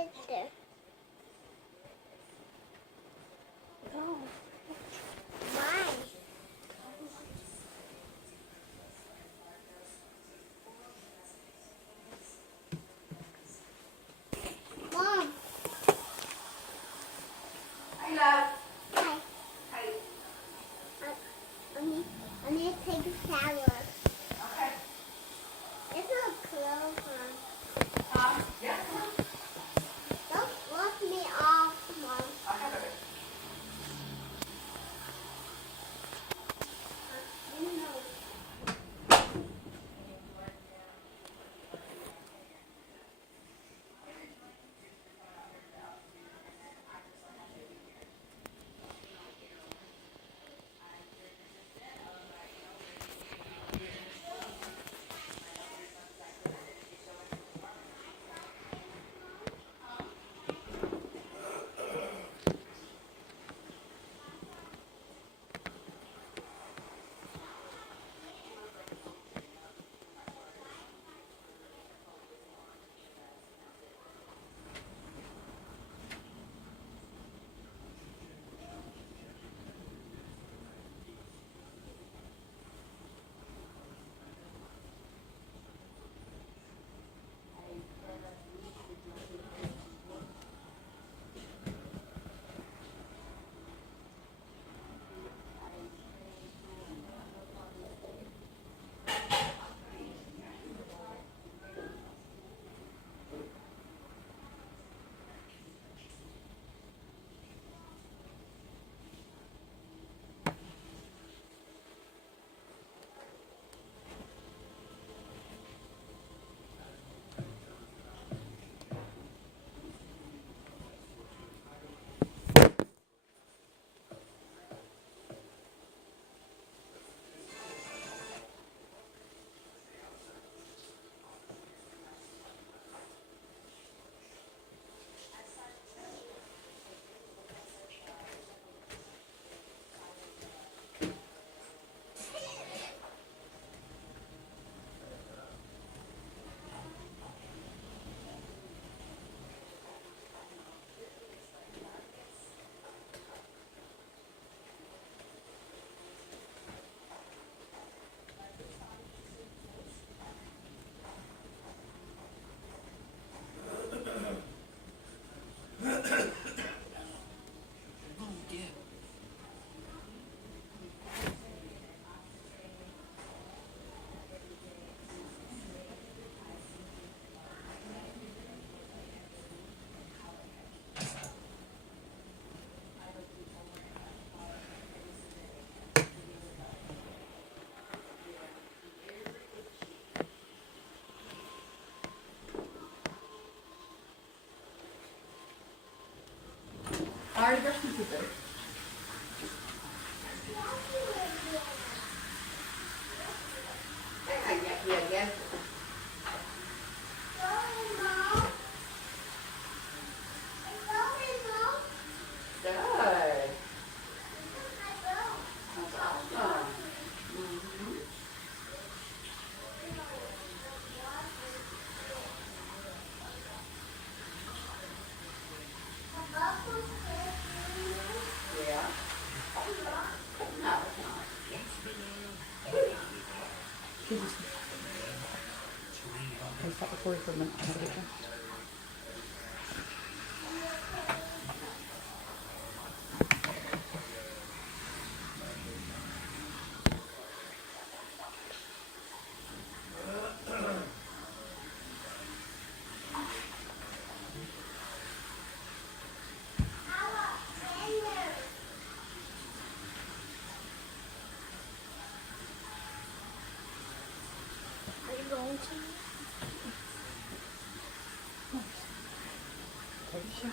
sit there. Go. Why? Mom. Hi, love. Hi. Hi. I need to take a shower. Okay. It's a clothes on. Yeah, come on. Don't wash me off, Mom. I have it. You know. I already brushed my teeth. Yeah. Good. That's awesome. Mm-hmm. Yeah. No, it's not. Can you stop recording for a minute? Are you going to? Take a shower.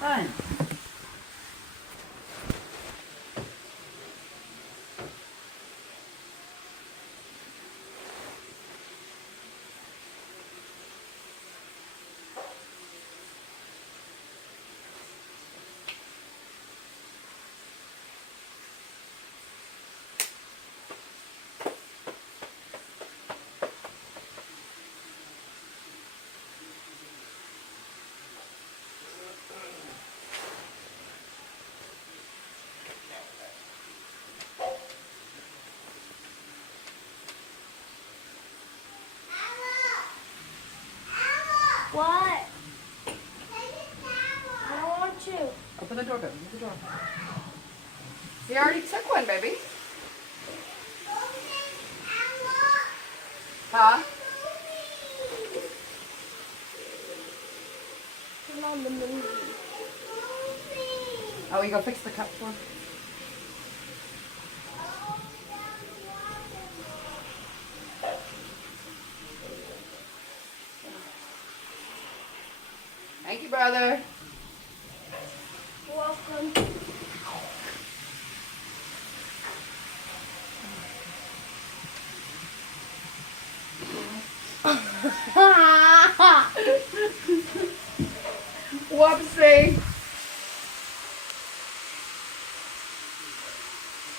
Fun. What? I don't want to. Open the door, baby. Open the door. You already took one, baby. Huh? Turn on the movie. Oh, you gonna fix the cup for? Thank you, brother. Welcome. Whoopsie.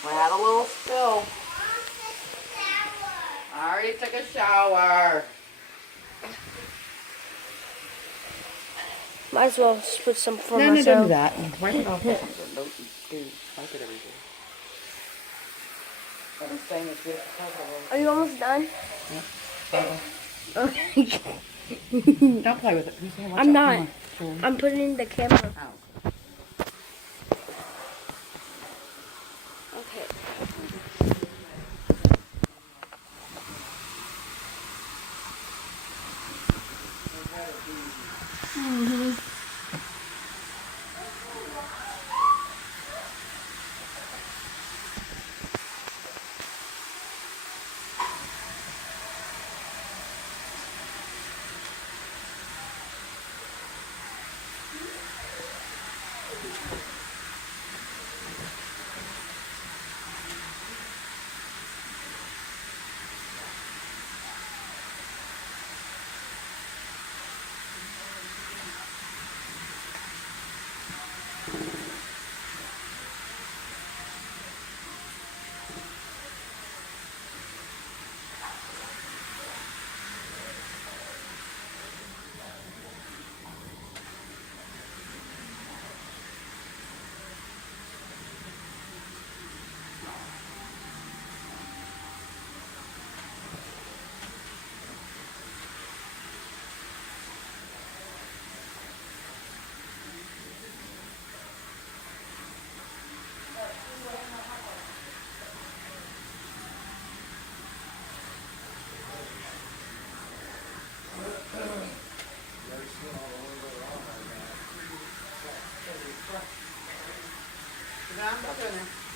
We had a little spill. I already took a shower. Might as well put some for No, don't do myself. that. Wipe it off. Don't do wipe it every day. But I'm saying it's good for cover. Are you almost done? Don't play with it. Can you say, watch I'm out? not. Come on. I'm putting in the camera. Oh. Okay.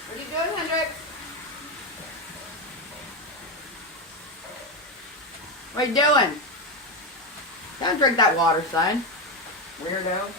What are you doing, Hendrix? What are you doing? Don't drink that water, son. Weirdo.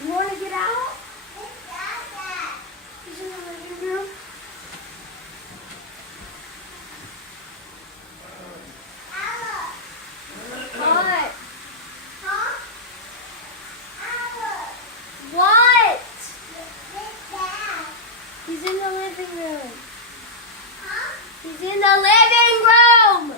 You want to get out? He's in the living room. What? What? He's in the living room. He's in the living room.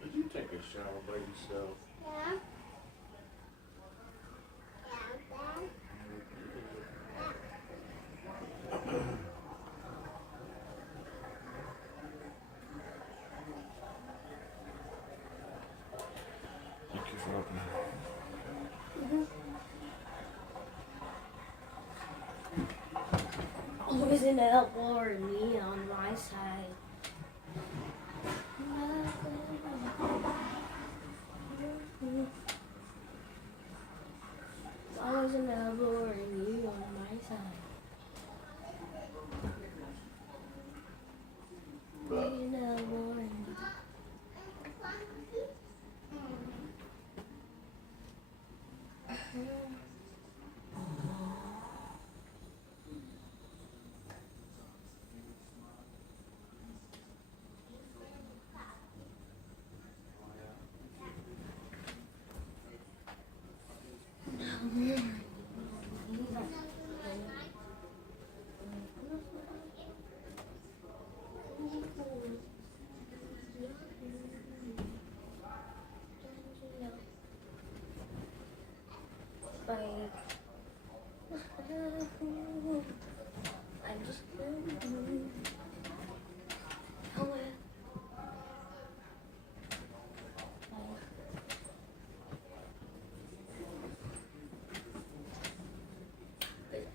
Did you take a shower by yourself? Thank you for opening. Always an elbow or knee on my side. Always an elbow or knee on my side. Always an elbow or knee. I'm just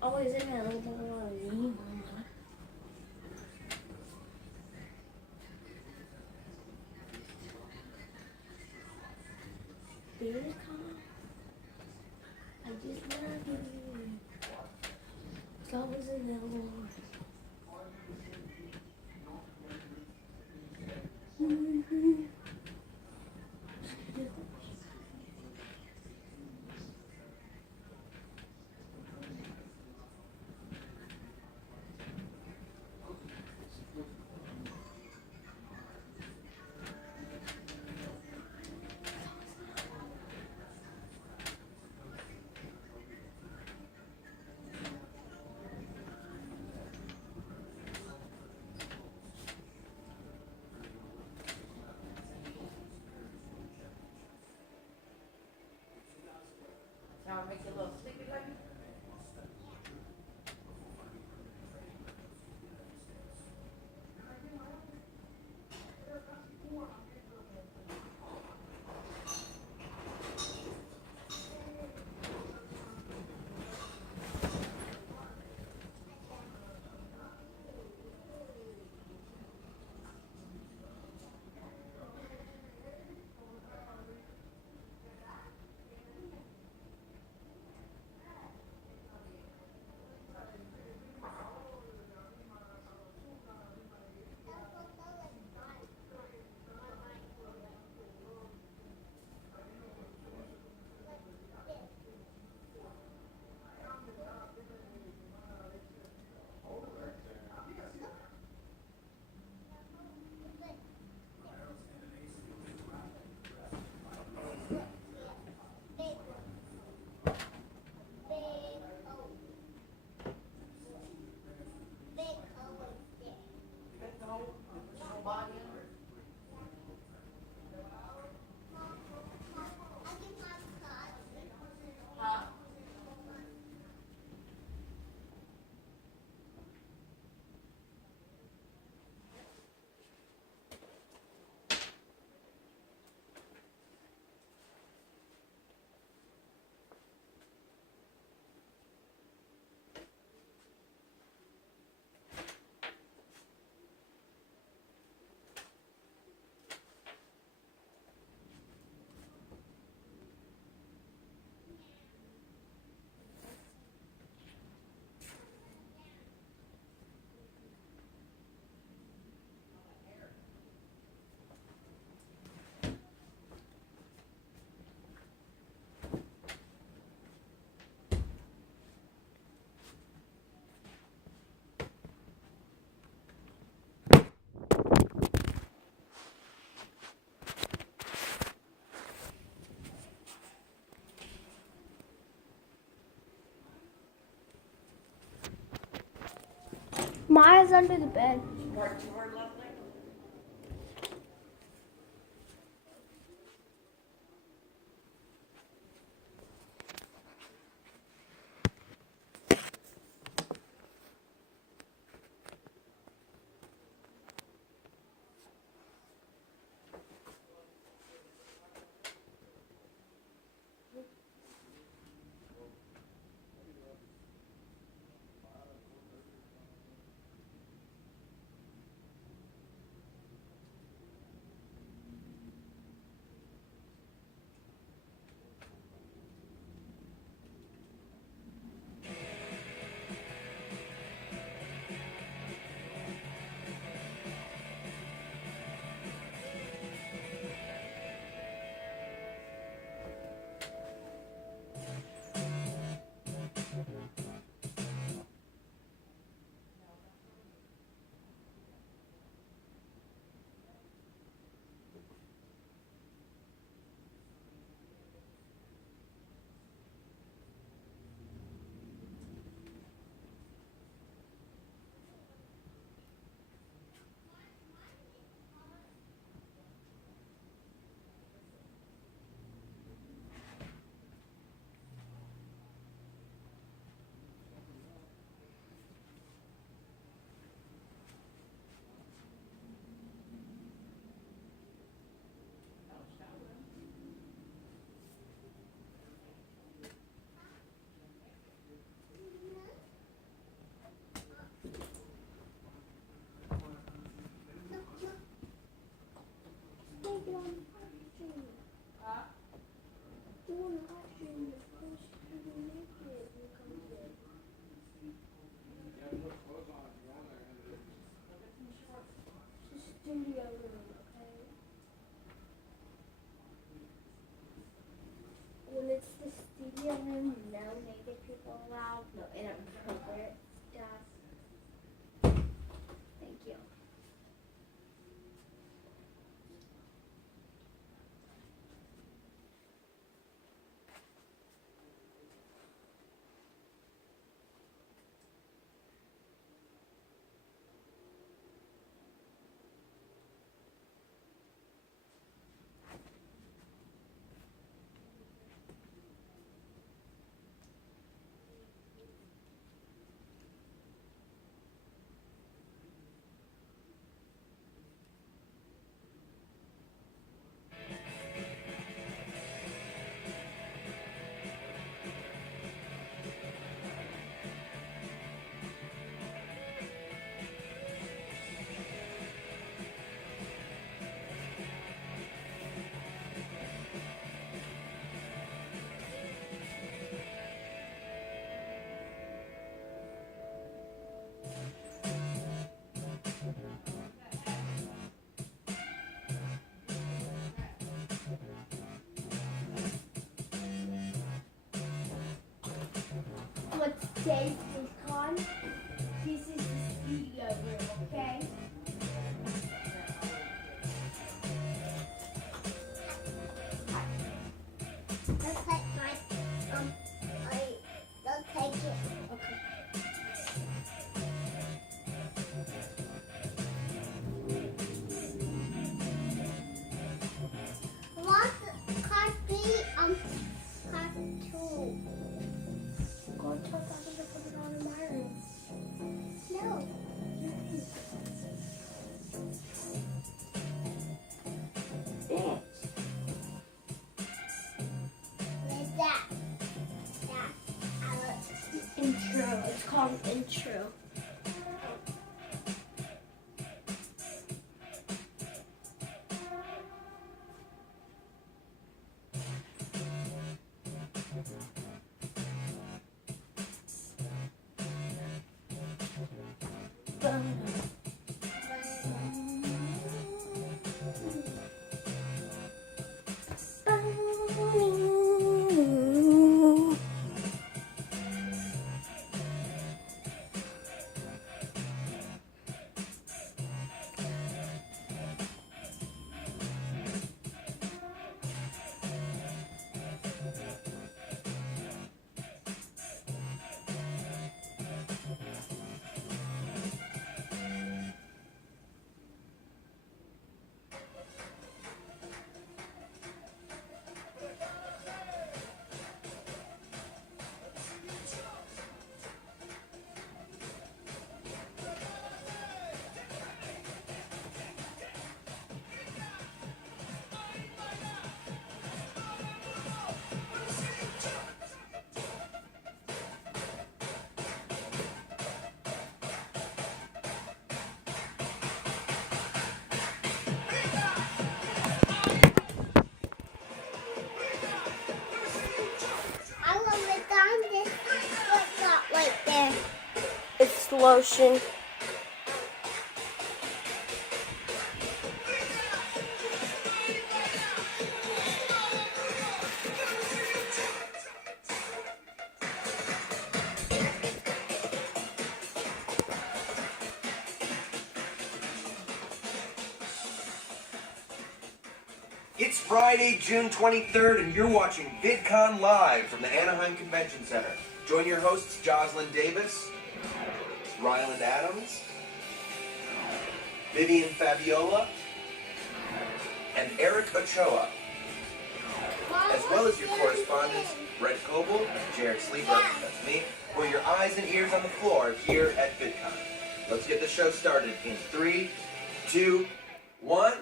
always in a little knee. Vidcon, I just love you. It's always in the Lord. Maya's under the bed. Work too hard, lovely. When it's the studio room, no naked people allowed, no inappropriate stuff. Thank you. But today's Vidcon, this is the studio room, okay? Let's take my, don't take it. Okay. What coffee, cartoon? Go check out the put it on in my room. No. Bitch. Where's that? That's our Intro. It's called intro. It's lotion. It's Friday, June 23rd, and you're watching Vidcon live from the Anaheim Convention Center. Join your hosts Jocelyn Davis, Ryland Adams, Vivian Fabiola, and Eric Ochoa, as well as your correspondents Brett Coble and Jared Sleeper, that's me, who are your eyes and ears on the floor here at Vidcon. Let's get the show started in 3, 2, 1.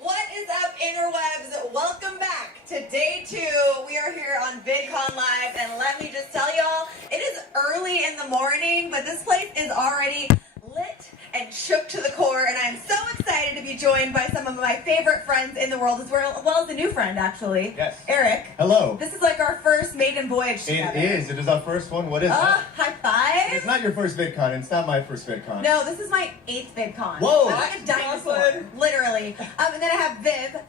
What is up, interwebs? Welcome back to day 2. We are here on VidCon Live, and let me just tell y'all, it is early in the morning, but this place is already lit and shook to the core, and I am so excited to be joined by some of my favorite friends in the world, as well as a new friend, actually. Yes. Eric. Hello. This is like our first maiden voyage together. It is. It is our first one. What is it? High five. It's not your first VidCon. It's not my first VidCon. No, this is my 8th VidCon. Whoa. I'm like a dinosaur, literally. And then I have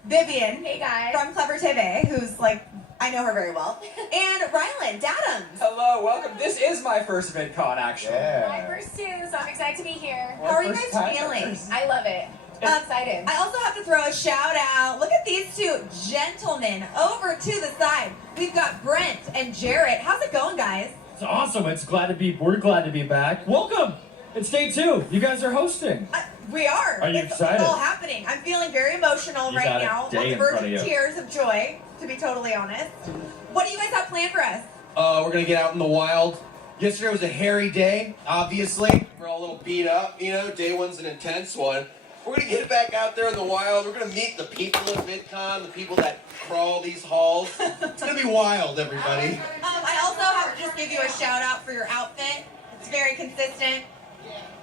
Vivian. Hey guys. From Clever TV, who's like, I know her very well. And Ryland Adams. Hello, welcome. This is my first VidCon, actually. Yeah. My first too, so I'm excited to be here. How are you First guys time feeling? members. I love it. I'm excited. I also have to throw a shout out. Look at these two gentlemen over to the side. We've got Brent and Jarrett. How's it going, guys? It's awesome. We're glad to be back. Welcome. It's day 2. You guys are hosting. We are. Are you It's excited? all happening. I'm feeling very emotional You right got a now. day On the in verge front of of you. tears of joy, to be totally honest. What do you guys have planned for us? We're gonna get out in the wild. Yesterday was a hairy day, obviously. We're all a little beat up, you know. Day one's an intense one. We're gonna get back out there in the wild. We're gonna meet the people of VidCon, the people that crawl these halls. It's gonna be wild, everybody. I also have to just give you a shout out for your outfit. It's very consistent.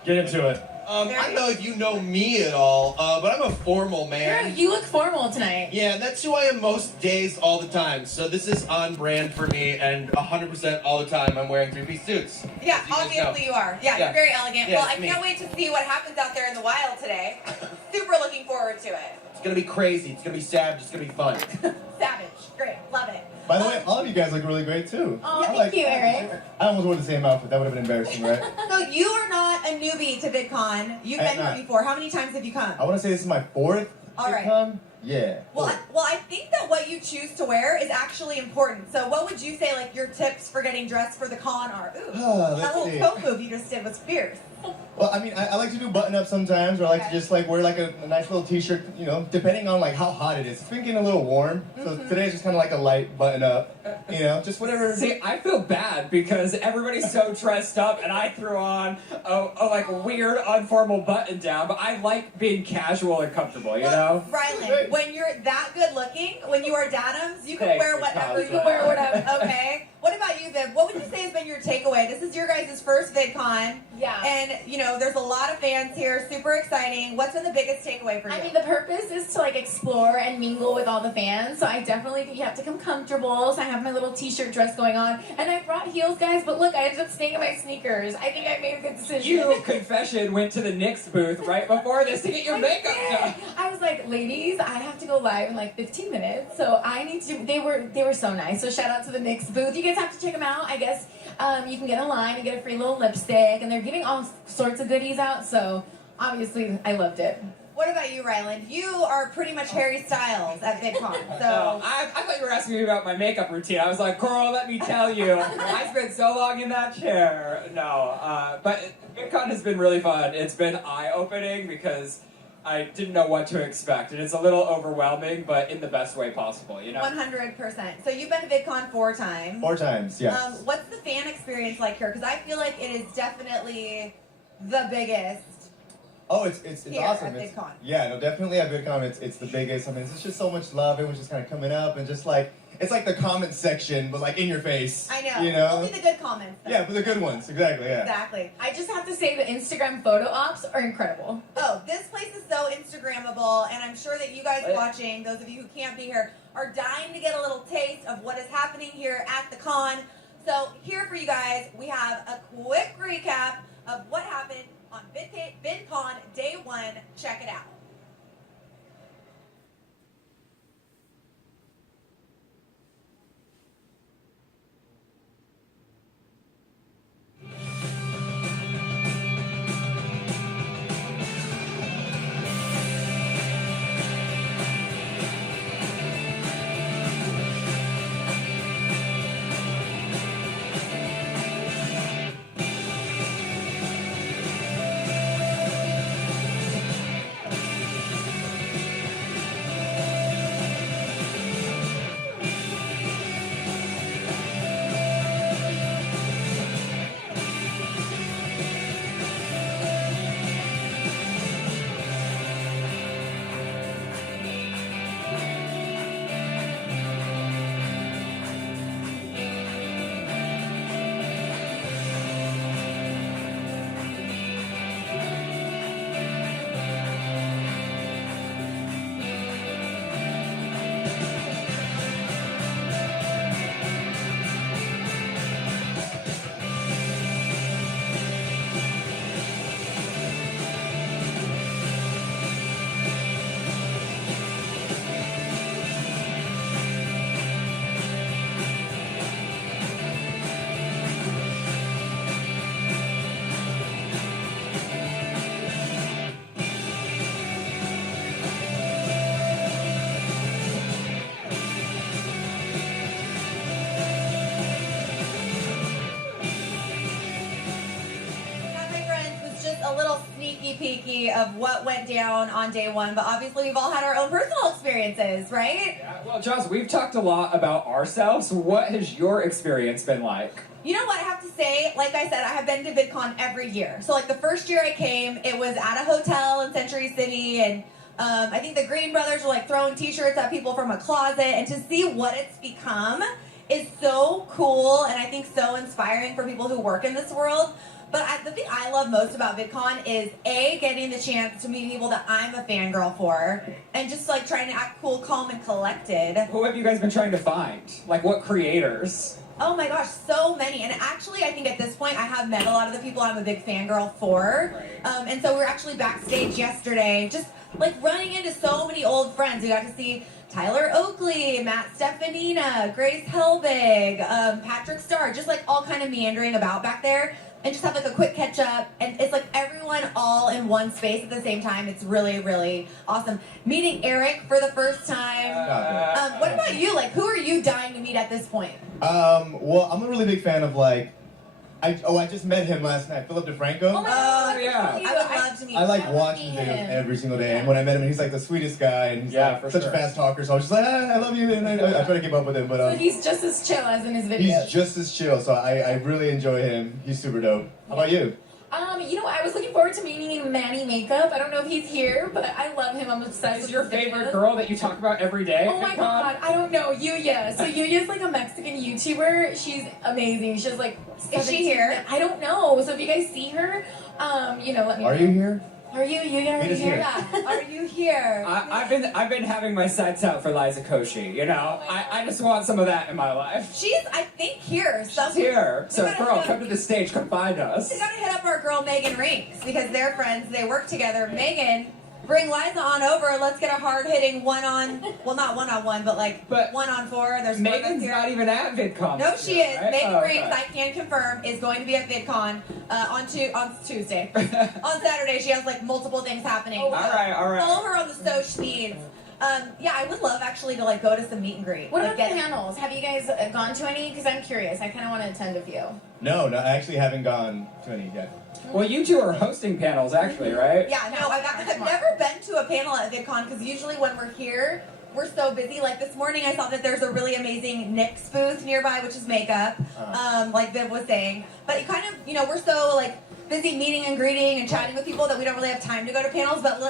Get into it. I don't know if you know me at all, but I'm a formal man. You look formal tonight. Yeah, and that's who I am most days all the time. So this is on brand for me, and 100% all the time I'm wearing 3-piece suits. Yeah, As you guys know. obviously you are. Yeah, Yeah. you're very elegant. Yeah, Well, I it's me. can't wait to see what happens out there in the wild today. Super looking forward to it. It's gonna be crazy. It's gonna be savage. It's gonna be fun. Savage. Great. Love it. By the way, all of you guys look really great too. Oh, I thank you, Eric. I almost wore the same outfit. That would have been embarrassing, right? So you are not a newbie to VidCon. You've I been am here not. before. How many times have you come? I want to say this is my 4th All right. VidCon. Yeah. Well, I think that what you choose to wear is actually important. So what would you say, like, your tips for getting dressed for the con are? Ooh, that Let's little see. coat move you just did was fierce. Well, I mean, I like to do button-up sometimes, or I like to just like wear like a nice little t-shirt, you know, depending on like how hot it is. It's been getting a little warm, so today's just kind of like a light button-up, you know, just whatever. See, I feel bad because everybody's so dressed up, and I threw on a like weird, unformal button down. But I like being casual and comfortable, you know. Ryland, when you're that good looking, when you are Dadams, you can Thank wear you, whatever you Cosmo. wear, whatever. Okay. What about you, Viv? What would you say has been your takeaway? This is your guys' first VidCon. Yeah. And, you know, there's a lot of fans here. Super exciting. What's been the biggest takeaway for you? I mean, the purpose is to like explore and mingle with all the fans. So I definitely think you have to come comfortable. So I have my little t-shirt dress going on, and I brought heels, guys. But look, I ended up staying in my sneakers. I think I made a good decision. You, confession, went to the Knicks booth right before this to get your makeup done. I was like, ladies, I have to go live in like 15 minutes, so I need to. They were so nice. So shout out to the Knicks booth. You guys have to check them out. I guess you can get in line and get a free little lipstick, and they're giving all sorts of goodies out. So obviously, I loved it. What about you, Ryland? You are pretty much Harry Styles at VidCon. So So I thought you were asking me about my makeup routine. I was like, girl, let me tell you, I spent so long in that chair. No, but VidCon has been really fun. It's been eye-opening because I didn't know what to expect, and it's a little overwhelming, but in the best way possible, you know? 100%. So you've been to VidCon 4 times. 4 times, yes. What's the fan experience like here? Because I feel like it is definitely the biggest. Oh, it's Here awesome. at It's, VidCon. yeah, no, definitely at VidCon, it's the biggest. I mean, it's just so much love. Everyone's just kind of coming up and just like, it's like the comment section, but like in your face. I know. You know? Only the good comments. Though. Yeah, for the good ones, exactly, yeah. Exactly. I just have to say the Instagram photo ops are incredible. Oh, this place is so Instagrammable, and I'm sure that you guys watching, those of you who can't be here, are dying to get a little taste of what is happening here at the con. So here for you guys, we have a quick recap of what happened on VidCon Day 1. Check it out. A little sneaky peeky of what went down on Day 1, but obviously we've all had our own personal experiences, right? Yeah, well, Joss, we've talked a lot about ourselves. What has your experience been like? You know what I have to say? Like I said, I have been to VidCon every year. So like the first year I came, it was at a hotel in Century City, and I think the Green Brothers were like throwing t-shirts at people from a closet, and to see what it's become is so cool, and I think so inspiring for people who work in this world. But the thing I love most about VidCon is getting the chance to meet people that I'm a fangirl for, and just like trying to act cool, calm, and collected. Who have you guys been trying to find? Like what creators? Oh my gosh, so many. And actually, I think at this point, I have met a lot of the people I'm a big fangirl for. Right. And so we were actually backstage yesterday, just like running into so many old friends. We got to see Tyler Oakley, Matt Stefanina, Grace Helbig, Patrick Starr, just like all kind of meandering about back there. And just have like a quick catch up, and it's like everyone all in one space at the same time. It's really, really awesome. Meeting Eric for the first time. What about you? Like, who are you dying to meet at this point? Well, I'm a really big fan of like, I just met him last night, Philip DeFranco. Oh my God, yeah. I would love to meet I like him. watching videos every single day, and when I met him, he's like the sweetest guy, and he's Yeah, like for such sure. a fast talker. So I was just like, I love you, and I try to keep up with him. But So he's just as chill as in his videos. he's just as chill. So I really enjoy him. He's super dope. How about you? You know, I was looking forward to meeting Manny Makeup. I don't know if he's here, but I love him. I'm obsessed Is with your his favorite videos. girl that you talk about every day? Oh my VidCon? God, I don't know, Yuya. So Yuya's like a Mexican YouTuber. She's amazing. She's like, Is she here? I don't know. So if you guys see her, you know, let me know. Are you here? Are you Yuya? Are Meet you us here? here. Yeah. Are you here? I've been having my sights out for Liza Koshy, you know? I just want some of that in my life. She's, I think, here. She's here. So, gotta girl, go. come to the stage, come find us. We gotta hit up our girl Megan Rinks because they're friends. They work together. Megan, bring Liza on over. Let's get a hard-hitting not one-on-one, but like But 1-on-4. There's four of us Megan's here. not even at VidCon. No, this she year, is. right? Megan Oh, Rinks, okay. I can confirm, is going to be at VidCon on Tuesday. On Saturday, she has like multiple things happening. Oh, All right. Follow her on the social feeds. Yeah, I would love actually to like go to some meet and greet. What Like, about panels? Have you guys gone to any? Because I'm curious. I kind of want to attend a few. No, I actually haven't gone to any yet. Well, you two are hosting panels, actually, right? Yeah, no, I've never been to a panel at VidCon because usually when we're here, we're so busy. Like this morning, I saw that there's a really amazing NYX booth nearby, which is makeup, like Viv was saying. But it kind of, you know, we're so like busy meeting and greeting and chatting with people that we don't really have time to go to panels. But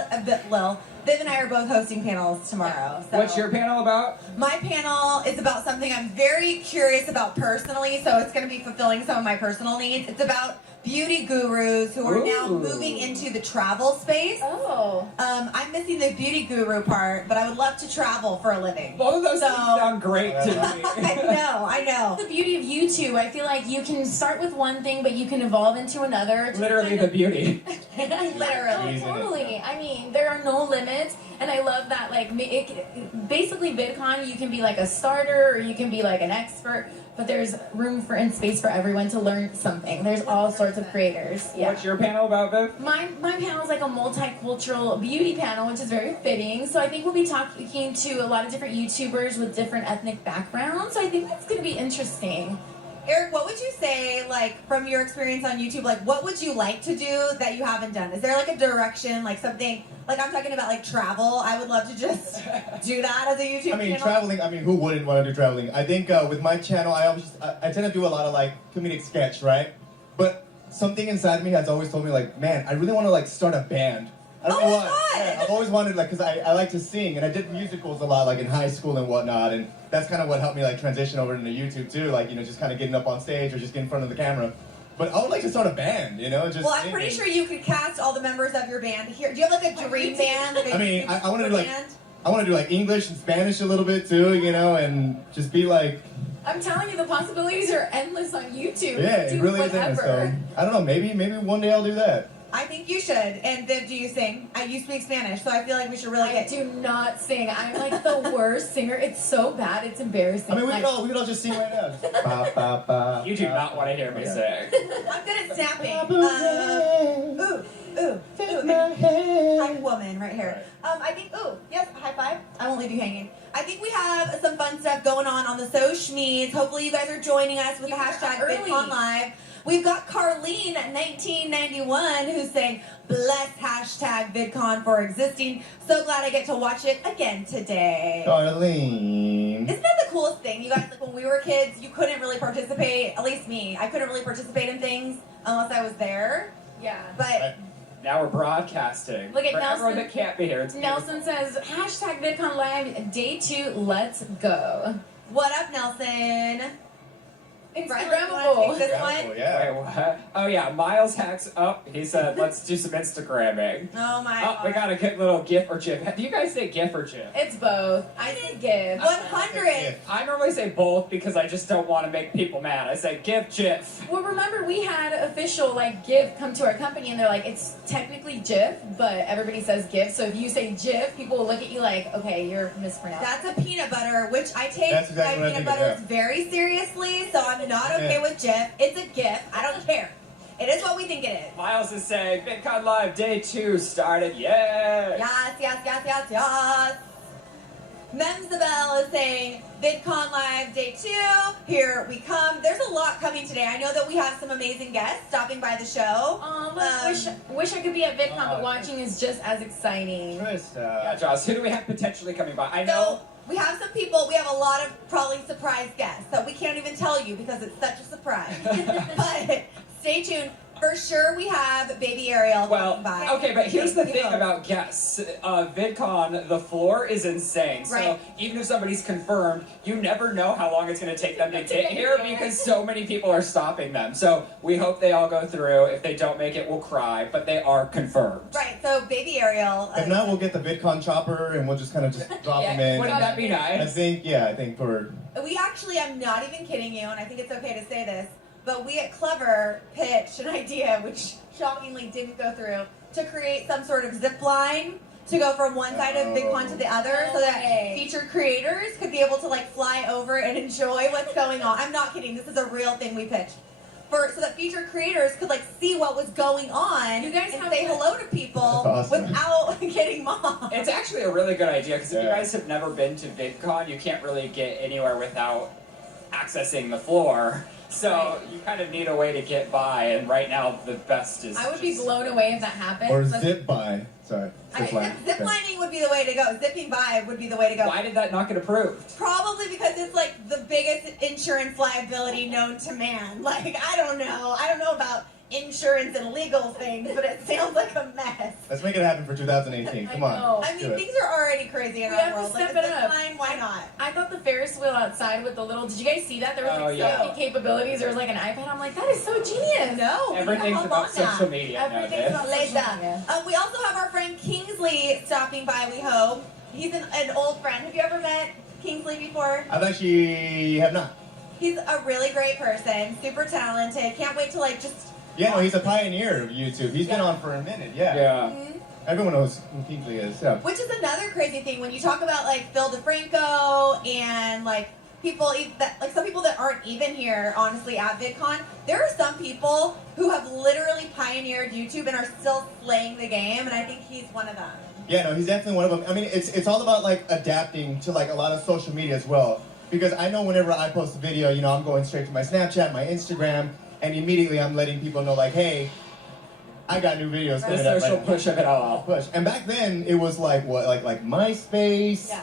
Viv and I are both hosting panels tomorrow. So. What's your panel about? My panel is about something I'm very curious about personally, so it's going to be fulfilling some of my personal needs. It's about beauty gurus who are now moving into the travel space. Oh. I'm missing the beauty guru part, but I would love to travel for a living. Both of those things sound great to me. I know. The beauty of YouTube, I feel like you can start with one thing, but you can evolve into another. Just Literally the beauty. Literally. Totally. I mean, there are no limits, and I love that, like, basically VidCon, you can be like a starter, or you can be like an expert, but there's room for and space for everyone to learn something. There's all sorts of creators. Yeah. What's your panel about, Viv? My panel is like a multicultural beauty panel, which is very fitting. So I think we'll be talking to a lot of different YouTubers with different ethnic backgrounds. So I think that's going to be interesting. Eric, what would you say, like, from your experience on YouTube, like, what would you like to do that you haven't done? Is there, like, a direction, like, something, like, I'm talking about, like, travel. I would love to just do that as a YouTube channel. Traveling, who wouldn't want to do traveling? I think with my channel, I tend to do a lot of, like, comedic sketch, right? But something inside me has always told me, like, man, I really want to, like, start a band. I don't know why. Yeah, I've always wanted, like, because I like to sing, and I did musicals a lot, like, in high school and whatnot, and that's kind of what helped me, like, transition over into YouTube, too, like, you know, just kind of getting up on stage or just getting in front of the camera. But I would like to start a band, you know, just. Well, I'm pretty sure you could cast all the members of your band here. Do you have, like, a dream band? Like I want to do, like, I want to do, like, English and Spanish a little bit, too, you know, and just be, like. I'm telling you, the possibilities are endless on YouTube. Yeah, it really is endless, so, I don't know, maybe one day I'll do that. I think you should. And Viv, do you sing? You speak Spanish, so I feel like we should really I do not sing. I'm like the worst singer. It's so bad. It's embarrassing. I mean, we could all just sing right now. Ba, ba, ba, You do not want to hear me sing. I'm good at snapping. Hi, woman, right here. I think, yes, high five. I won't leave you hanging. I think we have some fun stuff going on the social medias. Hopefully you guys are joining us with the hashtag VidCon Live. We've got Carlene at 1991 who's saying, bless hashtag VidCon for existing. So glad I get to watch it again today. Carlene. Isn't that the coolest thing? You guys, like when we were kids, you couldn't really participate, at least me, I couldn't really participate in things unless I was there. Yeah. But now we're broadcasting. Look at for Nelson. everyone that can't be here. It's Nelson says, hashtag VidCon Live, day 2, let's go. What up, Nelson? Instagrammable. This one? Yeah. Wait, what? Oh yeah, Miles hacks up. He said, let's do some Instagramming. Oh my God. We got a good little GIF or GIF. Do you guys say GIF or GIF? It's both. I say GIF. 100. I normally say both because I just don't want to make people mad. I say GIF, GIF. Well, remember, we had official, like, GIF come to our company, and they're like, it's technically GIF, but everybody says GIF, so if you say GIF, people will look at you like, okay, you're mispronounced. That's a peanut butter, which I take That's exactly my what I peanut think, butters yeah. very seriously, so I'm not okay with GIF. It's a GIF. I don't care. It is what we think it is. Miles is saying, VidCon Live Day 2 started. Yay! Yes. Memsabel is saying, VidCon Live Day 2, here we come. There's a lot coming today. I know that we have some amazing guests stopping by the show. Wish I could be at VidCon, but watching is just as exciting. Yeah, Joss, who do we have potentially coming by? I know. We have some people, we have a lot of probably surprise guests that we can't even tell you because it's such a surprise. But stay tuned. For sure we have Baby Ariel coming by. Okay, but here's the thing about guests. VidCon, the floor is insane. So Right. even if somebody's confirmed, you never know how long it's going to take them to get here because so many people are stopping them. So we hope they all go through. If they don't make it, we'll cry. But they are confirmed. Right, so Baby Ariel. If not, we'll get the VidCon chopper and we'll just kind of just drop them in. Wouldn't that be nice? I think for. We actually, I'm not even kidding you, and I think it's okay to say this, but we at Clever pitched an idea, which shockingly didn't go through, to create some sort of zip line to go from one side of VidCon to the other so that featured creators could be able to like fly over and enjoy what's going on. I'm not kidding, this is a real thing we pitched. So that featured creators could like see what was going on and say hello to people without getting mobbed. It's actually a really good idea because if you guys have never been to VidCon, you can't really get anywhere without accessing the floor. So you kind of need a way to get by, and right now the best is. I would be blown away if that happened. Or zip by. Sorry. Zip lining would be the way to go. Zipping by would be the way to go. Why did that not get approved? Probably because it's like the biggest insurance liability known to man. Like, I don't know. I don't know about insurance and legal things, but it sounds like a mess. Let's make it happen for 2018. Come on. know. I do mean, it. things are already crazy in We our have to world. step like, it at up. this time, why not? I thought the Ferris wheel outside with the little. Did you guys see that? There was Oh, like yeah. selfie capabilities. There was like an iPad. I'm like, that is so genius. No, Everything's about social media Everything's nowadays. about social Later. media. We also have our friend Kingsley stopping by, we hope. He's an old friend. Have you ever met Kingsley before? I've actually have not. He's a really great person, super talented. Can't wait to like just. Yeah, no, he's a pioneer of YouTube. He's been on for a minute. Yeah. Yeah. Everyone knows who Kingsley is. Yeah. Which is another crazy thing when you talk about like Phil DeFranco and like people that like some people that aren't even here honestly at VidCon. There are some people who have literally pioneered YouTube and are still slaying the game, and I think he's one of them. Yeah, no, he's definitely one of them. I mean, it's all about like adapting to like a lot of social media as well. Because I know whenever I post a video, you know, I'm going straight to my Snapchat, my Instagram, and immediately I'm letting people know like, hey, I got new videos The coming up. social right push of it all. Push. And back then it was like what, like MySpace, Yeah.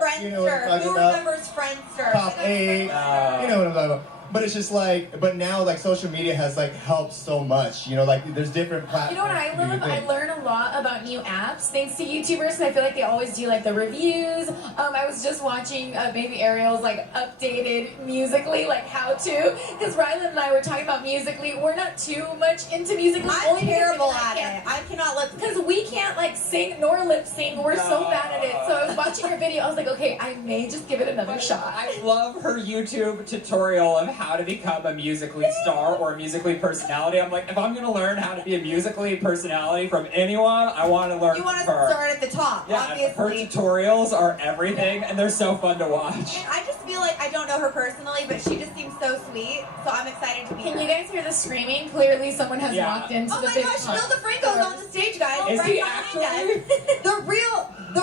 Friendster. You know what I'm talking Who about? remembers Friendster? Top 8, you know what I'm talking about. But it's just like, but now like social media has like helped so much. You know, like there's different platforms. You know what I to do your love? I thing. learn a lot about new apps thanks to YouTubers. And I feel like they always do like the reviews. I was just watching Baby Ariel's like updated Musically, like how to, because Rylan and I were talking about Musically. We're not too much into Musically. I'm only because terrible I at can't- it. I cannot lip Because we can't like sing nor lip sync. We're so bad at it. So I was watching her video. I was like, okay, I may just give it another shot. I love her YouTube tutorial of how to become a Musically star or a Musically personality. I'm like, if I'm gonna learn how to be a Musically personality from anyone, I want to learn You from want to her. start at the top, Yeah, her obviously. tutorials are everything, and they're so fun to watch. And I just feel like I don't know her personally, but she just seems so sweet. So I'm excited to meet Can her. you guys hear the screaming? Clearly, someone has Yeah. walked into Oh the my big gosh, con. Phil DeFranco's on the stage, guys. Is right he behind actually? us. The real Phil,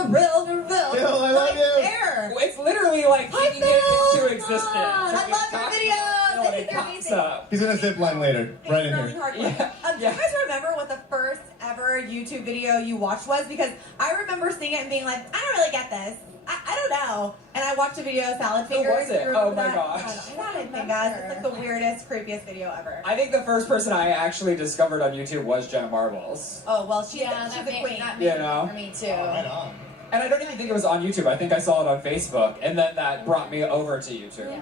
I love right you. there. It's literally like Hi, speaking it Phil. into existence. I love your videos. And I it think they're pops amazing. up. He's gonna zip line later, right in Throwing here. hard Yeah. Do you guys remember what the first ever YouTube video you watched was? Because I remember seeing it and being like, I don't really get this. I don't know. And I watched a video of Salad Fingers. was it? You remember Oh my that? gosh. Salad Fingers. It's like the weirdest, creepiest video ever. I think the first person I actually discovered on YouTube was Jenna Marbles. Oh, well, she's, Yeah, she's that a made, queen. that You made know? it for me too. Right on. And I don't even think it was on YouTube. I think I saw it on Facebook, and then that brought me over to YouTube.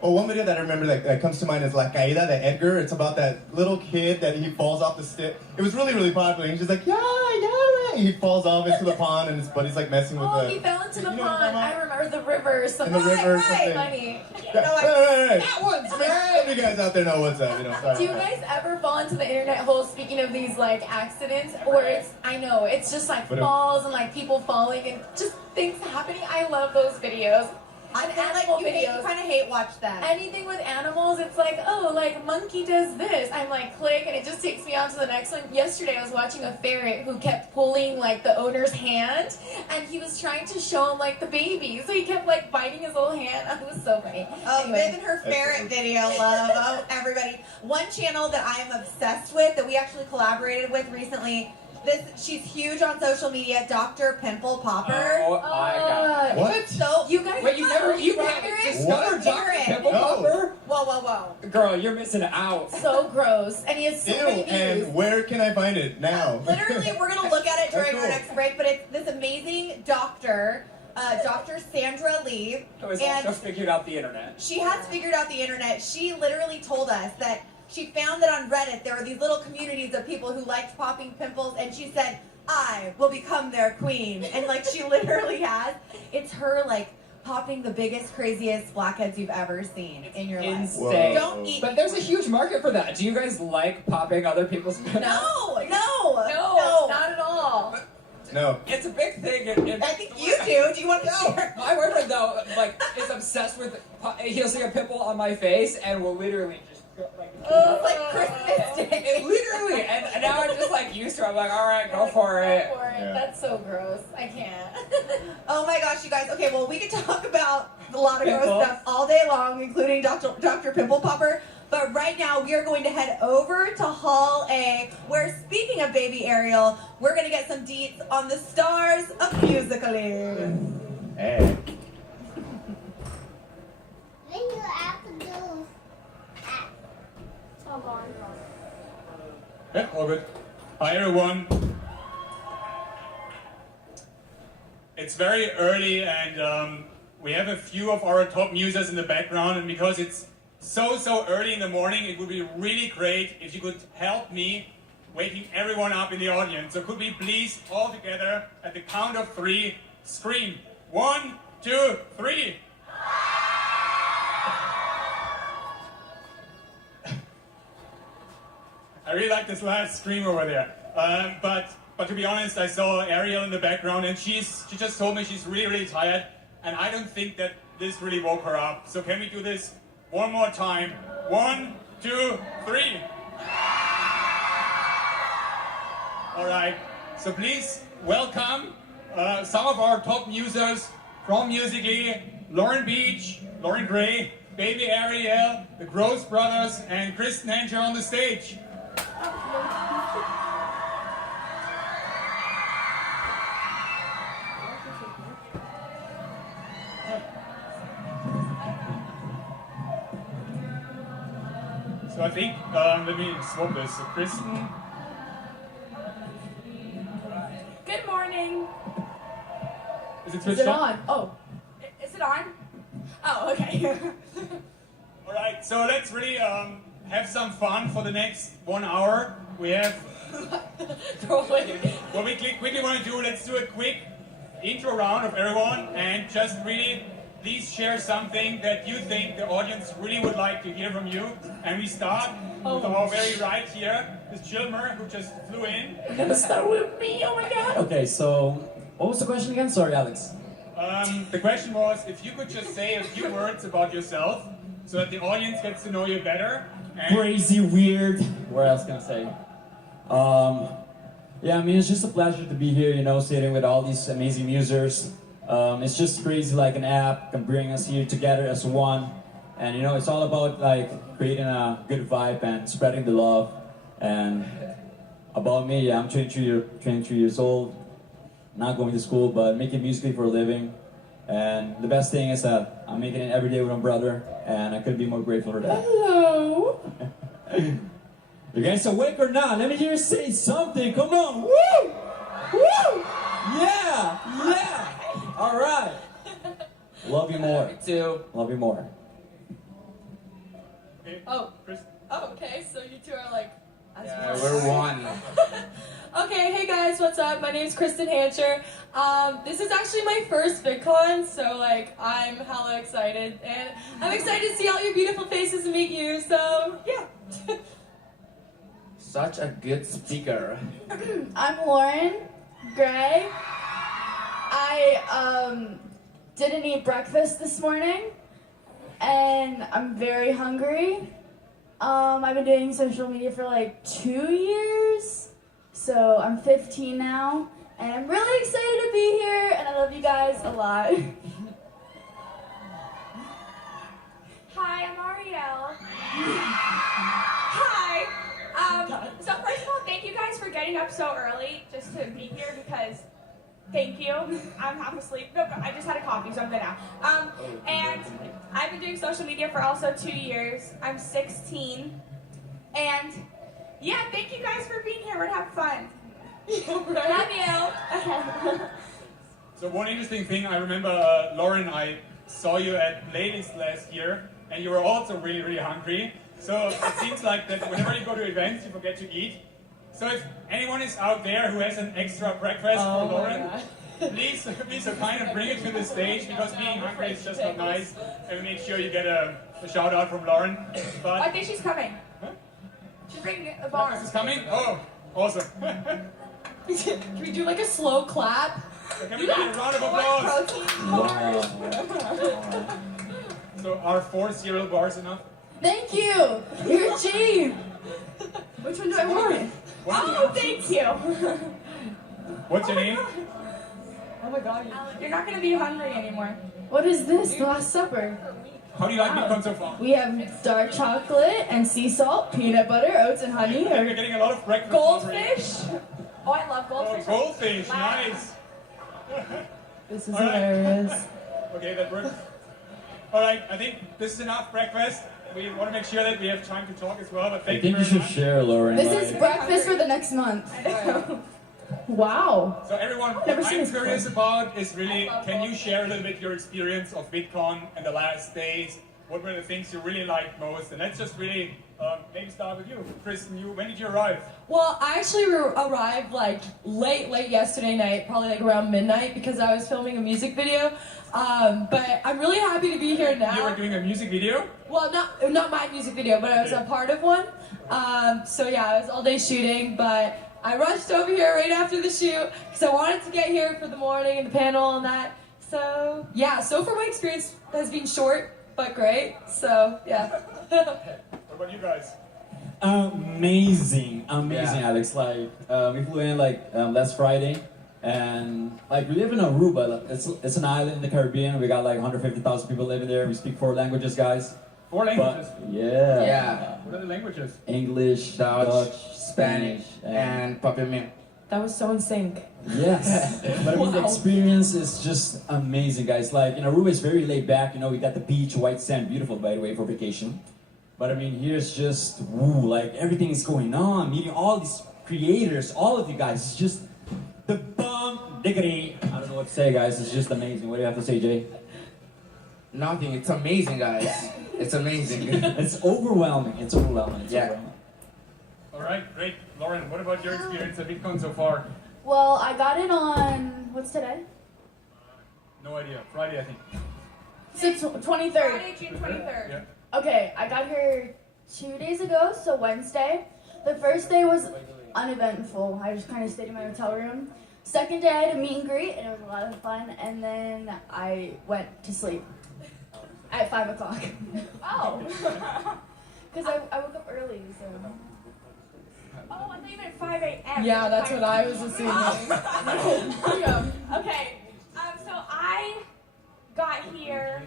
Well, one video that I remember that comes to mind is La Caída de Edgar. It's about that little kid that he falls off the stick. It was really, really popular. He's just like, yeah. He falls off into the pond, and his buddy's like messing with Oh, the. he fell into the You know what I'm pond. talking I remember the river. in Something the river or right, something. funny. Yeah, right. That one's Some of you guys out there know what's up. You know, sorry. Do you guys ever fall into the internet hole? Speaking of these like accidents, where it's I know it's just like But, falls and like people falling and just things happening. I love those videos. I And feel like animal you videos. kind of hate watch them. Anything with animals, it's like, oh, like monkey does this. I'm like, click, and it just takes me on to the next one. Yesterday, I was watching a ferret who kept pulling like the owner's hand, and he was trying to show him like the baby, so he kept like biting his little hand. It was so funny. Oh, Anyway. Viv and her ferret video, love. Oh, everybody. One channel that I am obsessed with that we actually collaborated with recently. She's huge on social media, Dr. Pimple Popper. Oh my god. What? So You guys, Wait, you haven't Ferret? discovered Dr. Ferret. Pimple No. Popper? Whoa. Girl, you're missing out. so gross, and he has so Ew, many views. and where can I find it now? Literally, we're gonna look at it during That's our cool. next break, but it's this amazing doctor, Dr. Sandra Lee. Who has And also figured out the internet. she has figured out the internet. She literally told us that she found that on Reddit there were these little communities of people who liked popping pimples, and she said, I will become their queen. And like she literally has. It's her like popping the biggest, craziest blackheads you've ever seen in your life. Insane. Don't eat. But there's a huge market for that. Do you guys like popping other people's pimples? No, not at all. No. It's a big thing. I think you do. Do you want to No, share? my boyfriend though, like, is obsessed with. He'll see a pimple on my face and will literally just go, like. It's like Christmas Day. It literally, and now I'm just like used to it. I'm like, all right, go for it. Yeah. That's so gross. I can't. Oh my gosh, you guys. Okay, well, we could talk about a lot of gross Pimples. stuff all day long, including Dr. Pimple Popper. But right now, we are going to head over to Hall A, where, speaking of Baby Ariel, we're going to get some deets on the stars of Musically. Hey. Then you have to do It's all gone. Yeah, all good. Hi everyone. It's very early and we have a few of our top users in the background, and because it's so early in the morning, it would be really great if you could help me waking everyone up in the audience. So could we please all together at the count of 3 scream 1, 2, 3. I really like this last scream over there. But to be honest, I saw Ariel in the background, and she just told me she's really tired, and I don't think that this really woke her up. So can we do this one more time? 1, 2, 3. All right. So please welcome some of our top users from Musical.ly: Lauren Beach, Lauren Gray, Baby Ariel, the Gross Brothers, and Kristen Hancher on the stage. So I think, let me swap this. So Kristen. Good morning. Is it switched Is it on? Oh. Is it on? Oh, okay. All right, so let's really have some fun for the next 1 hour. We have... What we quickly want to do, let's do a quick intro round of everyone, and just really please share something that you think the audience really would like to hear from you. And we start with our very right here, this Chilmer, who just flew in. We're gonna start with me, oh my god! Okay, so what was the question again? Sorry, Alex. The question was if you could just say a few words about yourself so that the audience gets to know you better. And Crazy, weird. What else can I say? Yeah, I mean, it's just a pleasure to be here, you know, sitting with all these amazing users. It's just crazy, like an app can bring us here together as one. And, you know, it's all about, like, creating a good vibe and spreading the love. And about me, yeah, I'm 23 years old, not going to school, but making music for a living. And the best thing is that I'm making it every day with my brother, and I couldn't be more grateful for that. Hello. You guys awake or not? Let me hear you say something. Come on. Woo! Woo! Yeah! Yeah! All right. Love you more. Me too. Love you more. Okay. Oh. Okay, so you two are like... Yeah, we're one. Okay, hey guys, what's up? My name's Kristen Hancher. This is actually my first VidCon, so like I'm hella excited, and I'm excited to see all your beautiful faces and meet you. So yeah. Such a good speaker. I'm Lauren Gray. I didn't eat breakfast this morning, and I'm very hungry. I've been doing social media for like 2 years, so I'm 15 now, and I'm really excited to be here, and I love you guys a lot. Hi, I'm Ariel. Hi. So first of all, thank you guys for getting up so early just to be here, because thank you. I'm half asleep. No, I just had a coffee, so I'm good now. And I've been doing social media for also 2 years. I'm 16. And yeah, thank you guys for being here. We're gonna have fun. Love you. So one interesting thing, I remember, Lauren, I saw you at Playlist last year, and you were also really hungry. So it seems like that whenever you go to events, you forget to eat. So if anyone is out there who has an extra breakfast for Lauren, please so kind of bring it to the stage, because being hungry is just not nice, and make sure you get a shout out from Lauren. But I think she's coming. Huh? She's bringing a bar. Is this coming? Oh, awesome. Can we do like a slow clap? Can we get a round of applause? Bars. So are 4 cereal bars enough? Thank you. You're cheap. Which one do I want? Oh, thank you. What's your name? Oh my god. You're not gonna be hungry anymore. What is this? The Last Supper. How do you like VidCon so far? We have dark chocolate and sea salt, peanut butter, oats, and honey. You're getting a lot of breakfast. Goldfish. Oh, I love Oh, goldfish. goldfish, nice. This is All right. hilarious. Okay, that works. All right, I think this is enough breakfast. we want to make sure that we have time to talk as well. But I thank think you you very should much. share, Lauren. This like- is breakfast for the next month. Wow. So everyone, I've what never seen I'm this curious before. about is really, can you share a little bit your experience of VidCon in the last days? What were the things you really liked most? And let's just really maybe start with you, Kristen. When did you arrive? Well, I actually arrived like late yesterday night, probably like around midnight, because I was filming a music video. But I'm really happy to be here now. You were doing a music video? Well, not my music video, but I was a part of one. So yeah, I was all day shooting, but I rushed over here right after the shoot because I wanted to get here for the morning and the panel and that. So yeah, so far my experience has been short but great. So yeah. What about you guys? Amazing, Yeah. Alex. Like we flew in like last Friday, and like we live in Aruba. Like, it's an island in the Caribbean. We got like 150,000 people living there. We speak 4 languages, guys. 4 languages? But, yeah. Yeah. What are the languages? English, Dutch, Spanish, and and Papillon. That was so in sync. yes. But I mean, the Wow. experience is just amazing, guys. Like in Aruba, it's very laid back. You know, we got the beach, white sand, beautiful, by the way, for vacation. But I mean, here's just woo, like everything is going on. Meeting all these creators, all of you guys, it's just the bomb diggity. I don't know what to say, guys. It's just amazing. What do you have to say, Jay? Nothing. It's amazing, guys. It's amazing. It's overwhelming. It's overwhelming. It's Yeah. overwhelming. All right, great. Lauren, what about your experience at VidCon so far? Well, I got in on, what's today? No idea. Friday, I think. It's 23rd. Friday, June 23rd. Yeah. Okay, I got here 2 days ago, so Wednesday. The first day was uneventful. I just kind of stayed in my hotel room. Second day, I had a meet and greet, and it was a lot of fun. And then I went to sleep at 5 o'clock. Oh. Because I woke up early, so. Oh, I thought you meant 5 a.m. Yeah, that's what I was assuming. Okay, so I got here,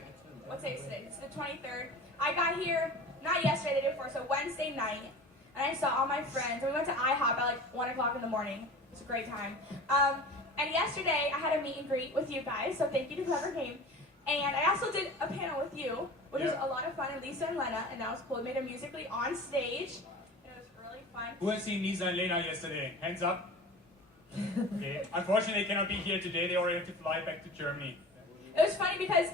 what day is today? It's the 23rd. I got here, not yesterday, the day before, so Wednesday night, and I saw all my friends, and we went to IHOP at like 1 o'clock in the morning. It was a great time. And yesterday, I had a meet and greet with you guys, so thank you to whoever came. And I also did a panel with you, which was a lot of fun, and Lisa and Lena, and that was cool. We made a Musical.ly on stage. It was really fun. Who has seen Lisa and Lena yesterday? Hands up. Okay. Unfortunately, they cannot be here today. They already have to fly back to Germany. It was funny because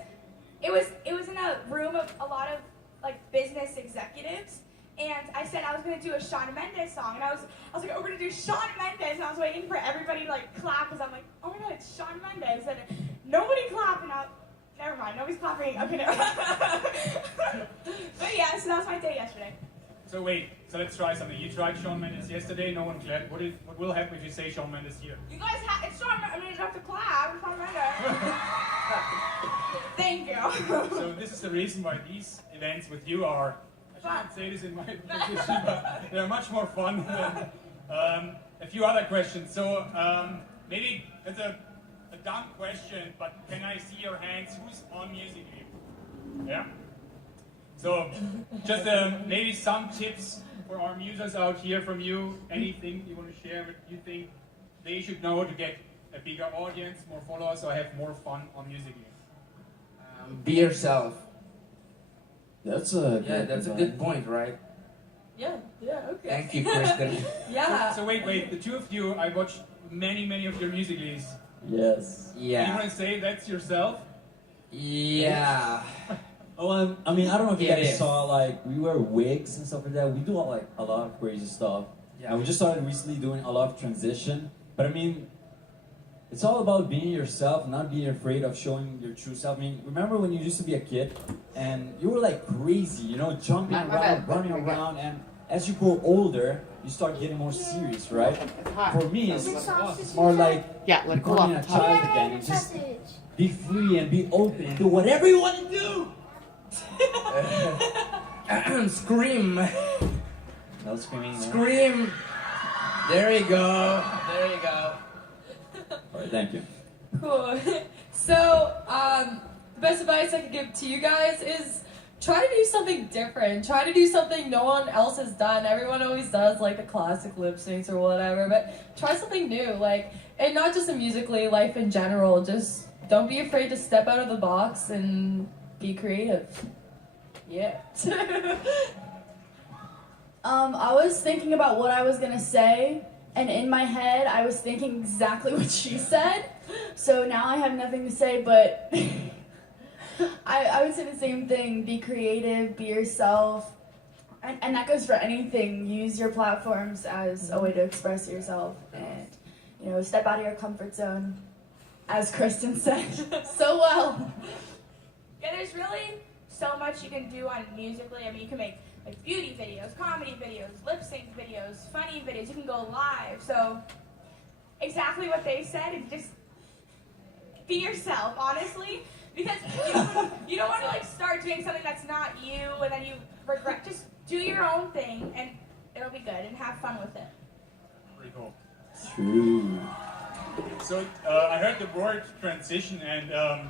it was in a room of a lot of like business executives, and I said I was gonna do a Shawn Mendes song, and I was like, oh, we're gonna do Shawn Mendes, and I was waiting for everybody to like clap because I'm like, oh my god, it's Shawn Mendes, and nobody clapped, and never mind, nobody's clapping. Okay, never mind. But yeah, so that was my day yesterday. So wait, so let's try something. You tried Shawn Mendes yesterday, no one clapped. What will happen if you say Shawn Mendes here? You guys it's Shawn Mendes. I mean, you don't have to clap. It's Shawn Mendes. Thank you. So this is the reason why these events with you are, I shouldn't say this in my position, but they're much more fun than a few other questions. So maybe it's a dumb question, but can I see your hands? Who's on Musical.ly? Yeah? So just maybe some tips for our musers out here from you. Anything you want to share that you think they should know to get a bigger audience, more followers, or have more fun on Musical.ly? Be yourself. That's a That's a good point, right? Yeah, okay. Thank you, Kristen. Yeah. So wait, the two of you, I watched many of your Musical.lys. Yes. You want to say that's yourself? Yeah. Oh, I mean, I don't know if you It guys is. saw, like, we wear wigs and stuff like that. We do a lot of crazy stuff. Yeah. And we just started recently doing a lot of transition. But I mean, it's all about being yourself, not being afraid of showing your true self. I mean, remember when you used to be a kid and you were like crazy, you know, jumping My around, bad. running around, and as you grow older, you start getting more serious, right? For me, it's more like Yeah, let it cool becoming a off. child again and just be free and be open and do whatever you want to do. Scream. No screaming. No. Scream. There you go. There you go. All right, thank you. Cool. So, the best advice I could give to you guys is try to do something different. Try to do something no one else has done. Everyone always does like the classic lip syncs or whatever, but try something new. Like, and not just in Musical.ly, life in general. Just don't be afraid to step out of the box and be creative. Yeah. I was thinking about what I was gonna say, and in my head, I was thinking exactly what she said. So now I have nothing to say, but I would say the same thing. Be creative, be yourself, and that goes for anything. Use your platforms as a way to express yourself, and step out of your comfort zone, as Kristen said so well. Yeah, there's really so much you can do on Musical.ly. I mean, you can make like beauty videos, comedy videos, lip sync videos, funny videos. You can go live. So exactly what they said is just be yourself, honestly, because you don't want to like start doing something that's not you and then you regret. Just do your own thing and it'll be good and have fun with it. Pretty cool. True. So I heard the word transition, and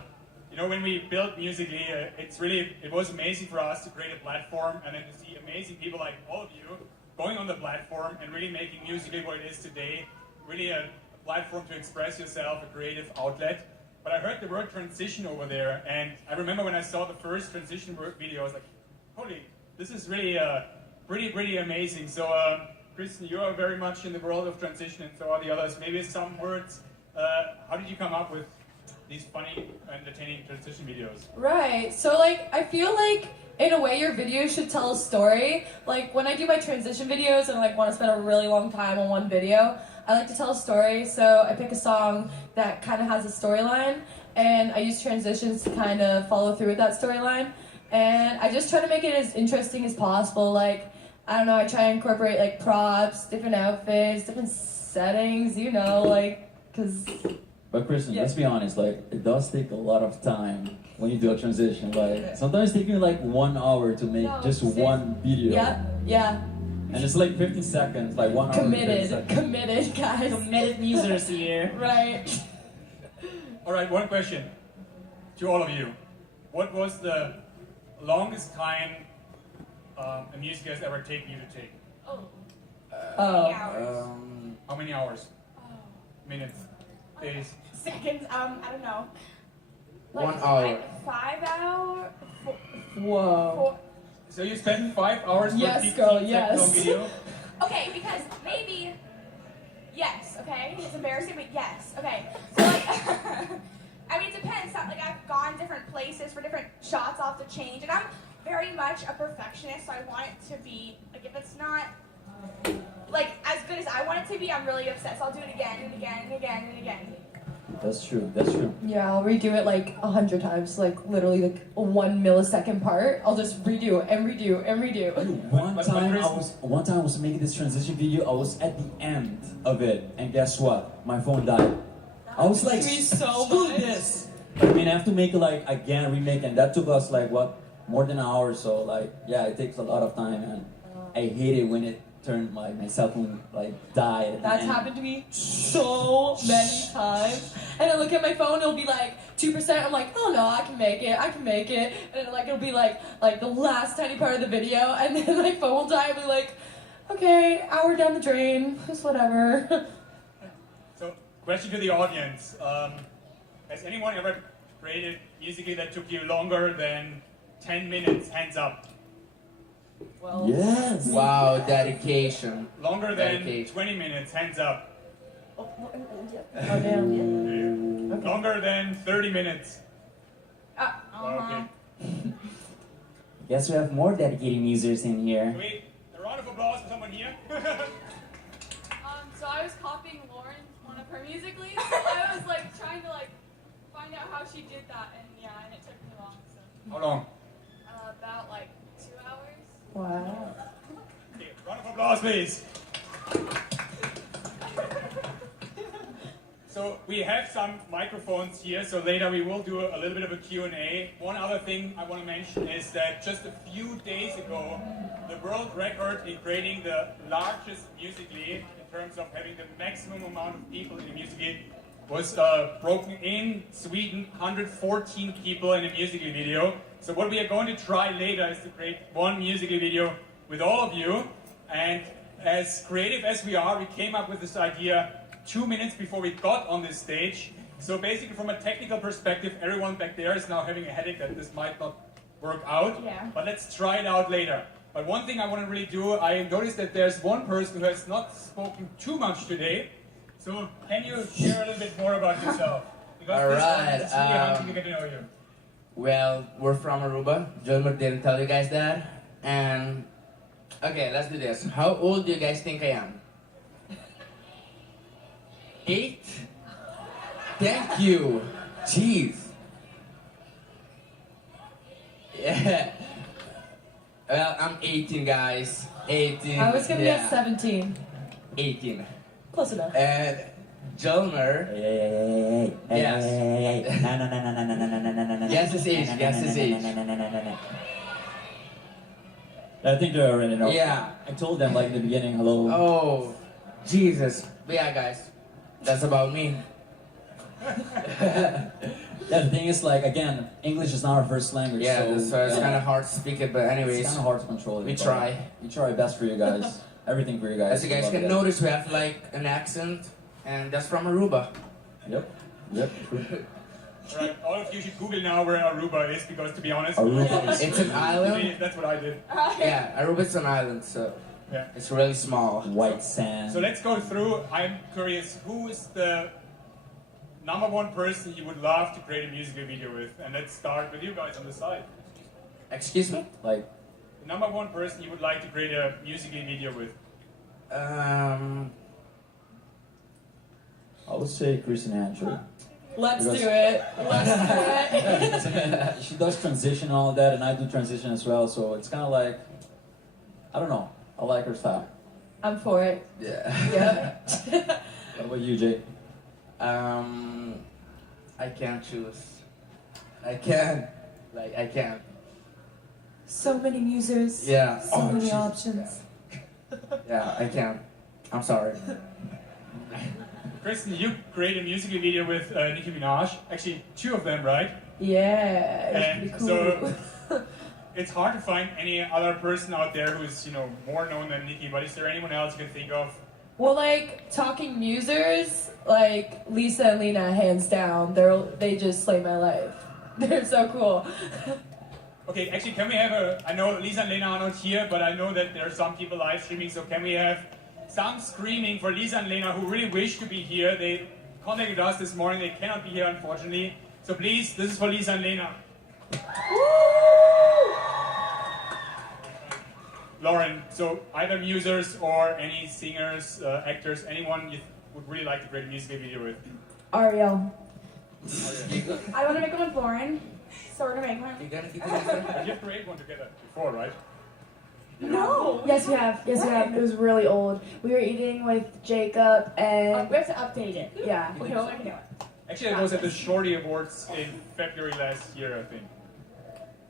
when we built Musical.ly, it was amazing for us to create a platform and then to see amazing people like all of you going on the platform and really making Musical.ly what it is today, really a platform to express yourself, a creative outlet. But I heard the word transition over there, and I remember when I saw the first transition video, I was like, holy, this is really pretty amazing. So Kristen, you are very much in the world of transition, and so are the others. Maybe some words. How did you come up with these funny, entertaining transition videos? Right. So, like, I feel like in a way your videos should tell a story. Like, when I do my transition videos and like want to spend a really long time on one video, I like to tell a story. So I pick a song that kind of has a storyline, and I use transitions to kind of follow through with that storyline. And I just try to make it as interesting as possible. Like, I don't know, I try to incorporate like props, different outfits, different settings, because... But Kristen, Yeah. let's be honest, like, it does take a lot of time when you do a transition. Like, sometimes it's taking like 1 hour to make just one video. Yeah. And it's like 50 seconds, like 1 hour. Committed, guys. Committed users here. Right. All right, one question to all of you. What was the longest time a music has ever taken you to take? How many hours? Minutes? Days? Seconds, I don't know. 1 hour. Like 5 hours? Whoa. So you spend 5 hours for Yes, 15 girl, second yes. long video? Okay, because maybe, yes, okay? It's embarrassing, but yes, okay. So like, I mean, it depends. Like, I've gone different places for different shots. I'll have to change. And I'm very much a perfectionist, so I want it to be, like, if it's not, like, as good as I want it to be, I'm really upset. So I'll do it again and again and again and again. That's true, that's true. Yeah, I'll redo it like 100 times, like literally like a 1 millisecond part. I'll just redo and redo and redo. One time I was making this transition video, I was at the end of it, and guess what? My phone died. I was like, screw this! I mean, I have to make it like again, remake, and that took us like what? More than an hour, so like, yeah, it takes a lot of time, and I hate it when it turned my cell phone like died. That's happened to me so many times. And I look at my phone, it'll be like 2%. I'm like, oh no, I can make it. And then like it'll be like the last tiny part of the video, and then my phone will die. I'll be like, okay, hour down the drain, just whatever. So, question to the audience. Has anyone ever created Musical.ly that took you longer than 10 minutes? Hands up. Well, yes. Wow, dedication. Longer than 20 minutes? Hands up. Oh, damn. Okay. Longer than 30 minutes? Okay. Guess we have more dedicated users in here. Wait, a round of applause for someone here. So I was copying Lauren, one of her Musical.ly, so I was like trying to like find out how she did that, and it took me long. So. How long? About like 2 hours. Wow. Okay, round of applause, please. So we have some microphones here, so later we will do a little bit of a Q&A. One other thing I want to mention is that just a few days ago, the world record in creating the largest Musical.ly in terms of having the maximum amount of people in a Musical.ly was broken in Sweden, 114 people in a Musical.ly video. So what we are going to try later is to create one Musical.ly video with all of you. And as creative as we are, we came up with this idea 2 minutes before we got on this stage. So basically from a technical perspective, everyone back there is now having a headache that this might not work out, Yeah. but let's try it out later. But one thing I want to really do, I noticed that there's one person who has not spoken too much today. So can you share a little bit more about yourself? Because All this right, audience is really hungry to get to know you. Well, we're from Aruba. Jolmer didn't tell you guys that. And, okay, let's do this. How old do you guys think I am? 8? Thank you. Jeez. Yeah. Well, I'm 18, guys. 18. I was gonna guess 17. 18. Close enough. And Jolmer. Yes. Guess his age. Guess his age. I think they already know. Yeah. I told them like in the beginning, hello. Oh, Jesus. But yeah, guys. That's about me. Yeah, the thing is, like, again, English is not our first language. Yeah, so it's yeah. kind of hard to speak it, but anyways. It's kind of hard to control it. We but try. We try our best for you guys. Everything for you guys. As you guys Love can it. notice, we have like an accent, and that's from Aruba. Yep. Yep. Alright, all of you should Google now where Aruba is, because to be honest, Aruba. It's an island. That's what I did. Yeah, Aruba's an island, so Yeah. it's really small. White sand. So let's go through. I'm curious, who is the #1 person you would love to create a musical video with? And let's start with you guys on the side. Excuse me? Like, The #1 person you would like to create a musical video with? I would say Kristen Hancher. Let's Because- do it. Let's do it. She does transition and all that, and I do transition as well, so it's kind of like, I don't know. I like her style. I'm for it. Yeah. Yep. What about you, Jay? I can't choose. I can't. I can't. So many musers. Yeah. So Oh, many jeez. options. Yeah, I can't. I'm sorry. Kristen, you create a musical video with Nicki Minaj. Actually, 2 of them, right? Yeah. And It's pretty cool. so it's hard to find any other person out there who's, more known than Nicki, but is there anyone else you can think of? Well, like, talking musers, like, Lisa and Lena, hands down, they just slay my life. They're so cool. Okay, actually, can we have I know Lisa and Lena are not here, but I know that there are some people live streaming, so can we have some screaming for Lisa and Lena who really wish to be here? They contacted us this morning, they cannot be here, unfortunately. So please, this is for Lisa and Lena. Lauren, so either musers or any singers, actors, anyone you would really like to create a music video with? Ariel. I want to make one with Lauren, so we're gonna make one. But you've created one together before, right? No. Yes, we have. Yes, we have. It was really old. We were eating with Jacob and. We have to update it. Yeah. Okay, well, I can do it. Actually, it was at the Shorty Awards in February last year, I think,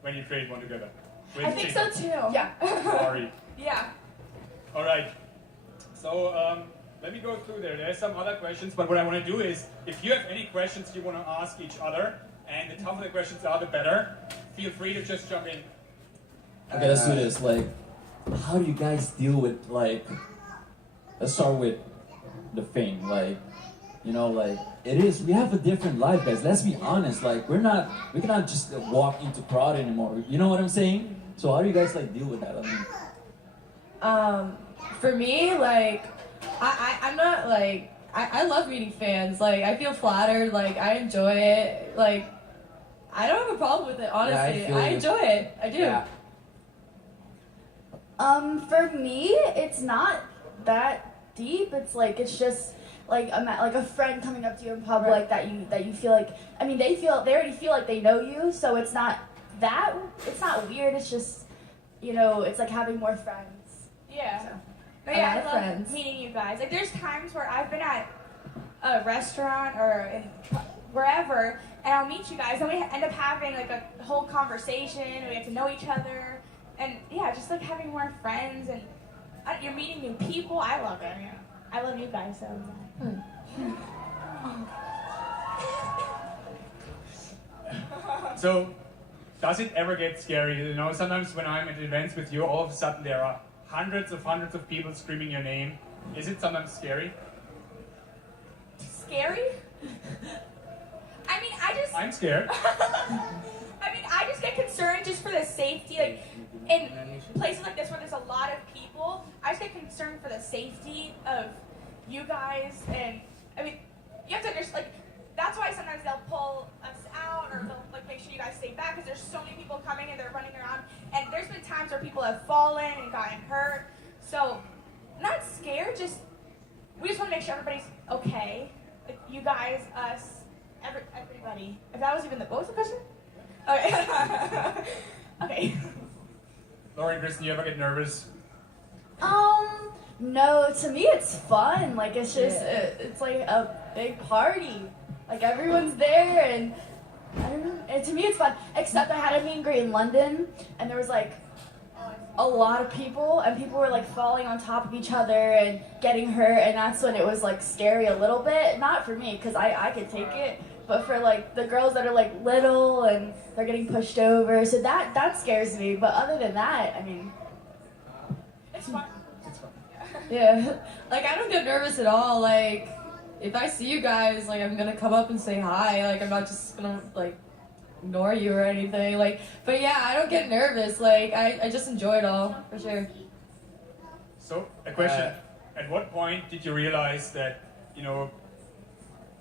when you created one together. With I think so Jacob. too. Yeah. Sorry. Yeah. All right. So let me go through there. There's some other questions, but what I want to do is, if you have any questions you want to ask each other, and the tougher the questions are, the better, feel free to just jump in. Okay, let's do this. Like, how do you guys deal with, like, let's start with the fame. Like, we have a different life, guys. Let's be honest. Like, we cannot just walk into crowd anymore. You know what I'm saying? So how do you guys, like, deal with that? I mean, For me, like, I'm not, like, I love meeting fans. Like, I feel flattered. Like, I enjoy it. Like, I don't have a problem with it, honestly. feel I you. enjoy it. I do. Yeah. For me, it's not that deep. It's like it's just like a friend coming up to you in public that you feel like. I mean, they already feel like they know you, so it's not weird. It's just it's like having more friends. Yeah. So. But I yeah, I love love friends. meeting you guys. Like, there's times where I've been at a restaurant or wherever, and I'll meet you guys, and we end up having like a whole conversation. And we get to know each other, and yeah, just like having more friends, and you're meeting new people. I love it. Yeah. I love you guys so much. So, does it ever get scary? Sometimes when I'm at events with you, all of a sudden there are hundreds of people screaming your name. Is it sometimes scary? Scary? I mean, I'm scared. I mean, I just get concerned just for the safety, like in places like this where there's a lot of people. I just get concerned for the safety of you guys, and I mean, you have to understand. Like, that's why sometimes they'll pull us out, or they'll like make sure you guys stay back because there's so many people coming and they're running around. And there's been times where people have fallen and gotten hurt. So, not scared. We just want to make sure everybody's okay. Like, you guys, us, everybody. If that was even what was the question? Okay. Okay. Lauren, Kristen, you ever get nervous? No, to me it's fun. Like, it's just, it's like a big party. Like, everyone's there, and I don't know. And to me it's fun. Except I had a meet and greet in London, and there was like a lot of people, and people were like falling on top of each other and getting hurt, and that's when it was like scary a little bit. Not for me, because I could take it, but for like the girls that are like little and they're getting pushed over, so that scares me. But other than that, I mean, it's fun. Yeah. Like, I don't get nervous at all. Like, if I see you guys, like, I'm gonna come up and say hi. Like, I'm not just gonna, like, ignore you or anything. Like, but yeah, I don't get nervous. Like, I just enjoy it all, for sure. So, a question. At what point did you realize that, you know,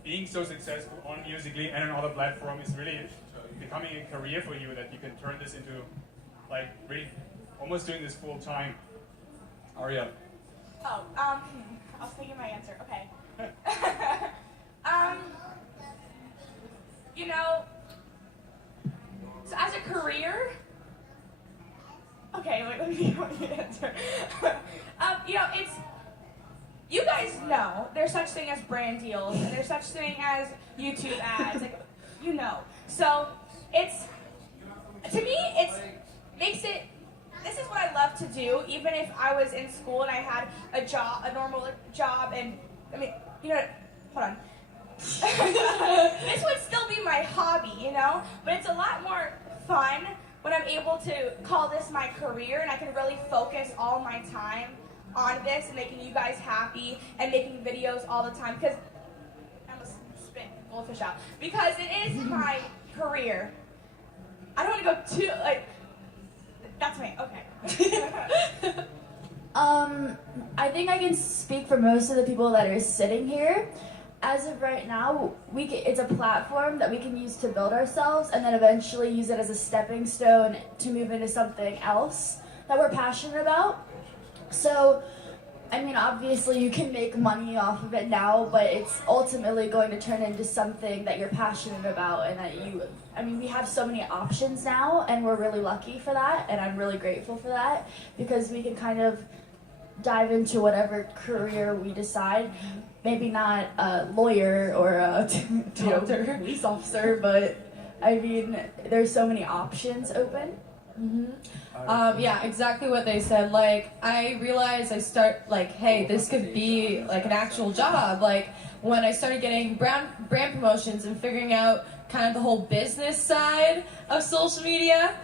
being so successful on Musical.ly and on other platforms is really becoming a career for you, that you can turn this into, like, really almost doing this full time? Aria. Oh, I was thinking my answer. Okay. You know, so as a career, okay, wait, let me answer. You know, you guys know there's such thing as brand deals, and there's such thing as YouTube ads, like, you know. So to me, this is what I love to do, even if I was in school and I had a normal job, and, I mean, you know, hold on. This would still be my hobby, you know? But it's a lot more fun when I'm able to call this my career, and I can really focus all my time on this and making you guys happy and making videos all the time, because I almost spit goldfish out, because it is my career. I don't want to go too, like, that's me, okay. I think I can speak for most of the people that are sitting here. As of right now, it's a platform that we can use to build ourselves, and then eventually use it as a stepping stone to move into something else that we're passionate about. So, I mean, obviously you can make money off of it now, but it's ultimately going to turn into something that you're passionate about, and that we have so many options now, and we're really lucky for that, and I'm really grateful for that, because we can kind of dive into whatever career we decide. Maybe not a lawyer or a police officer, but I mean, there's so many options open. Yeah, exactly what they said. Like, I realized hey, this could be like an actual job. Like, when I started getting brand promotions and figuring out kind of the whole business side of social media.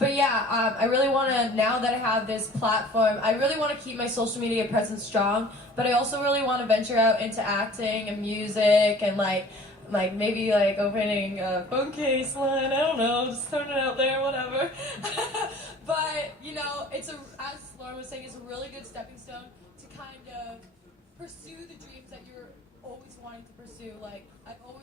But yeah, I really want to, now that I have this platform, I really want to keep my social media presence strong, but I also really want to venture out into acting and music, and like maybe like opening a phone case line, I don't know, just throwing it out there, whatever. But, you know, as Lauren was saying, it's a really good stepping stone to kind of pursue the dreams that you're always wanting to pursue. Like, I've always